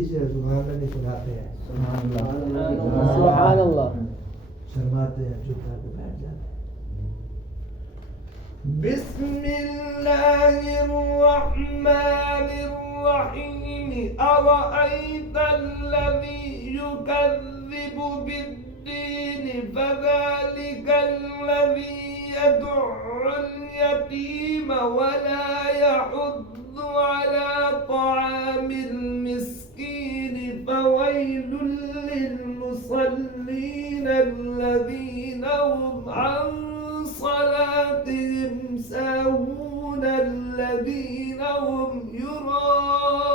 इसे सुभान अल्लाह नहीं सुनाते हैं, सुभान अल्लाह, शर्माते हैं, चुप करके बैठ जाते हैं। बिस्मिल्लाहिर्रहमानिर्रहीम अरअयत अल्लज़ी युकज़्ज़िबु बिद्दीन फ़ज़ालिकल्लज़ी यदउल यतीम वला यहुद्दु अला तआमिल मिस्कीन फ़वैलुल लिलमुसल्लीन الذين هم عن صلاتهم ساهون الذين هم يراءون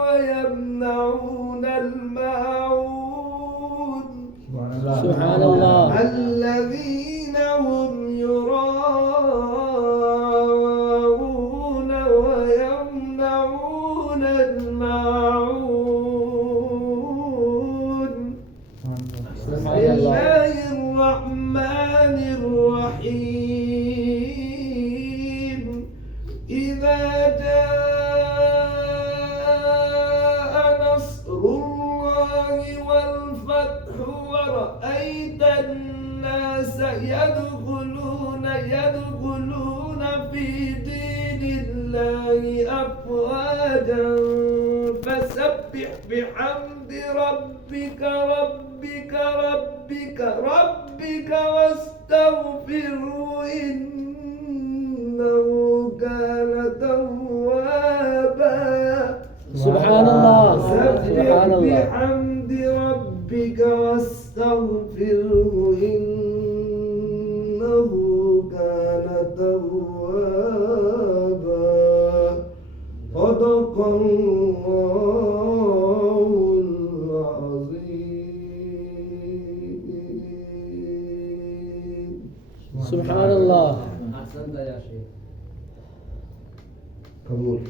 ويمنعون الماعون سبحان الله، الذين هم يراءون ويمنعون الماعون. بسم الله الرحمن الرحيم إذا جاء نصر الله والفتح ورأيت الناس يدخلون في دين الله أفواجا فسبح بحمد ربك واستغفره إنه كان توابا. سبحان الله، سبح سبحان الله، بحمد ربك واستغفره إنه كان توابا. صدق الله العظيم. سبحان الله. أحسنت يا شيخ. قبول.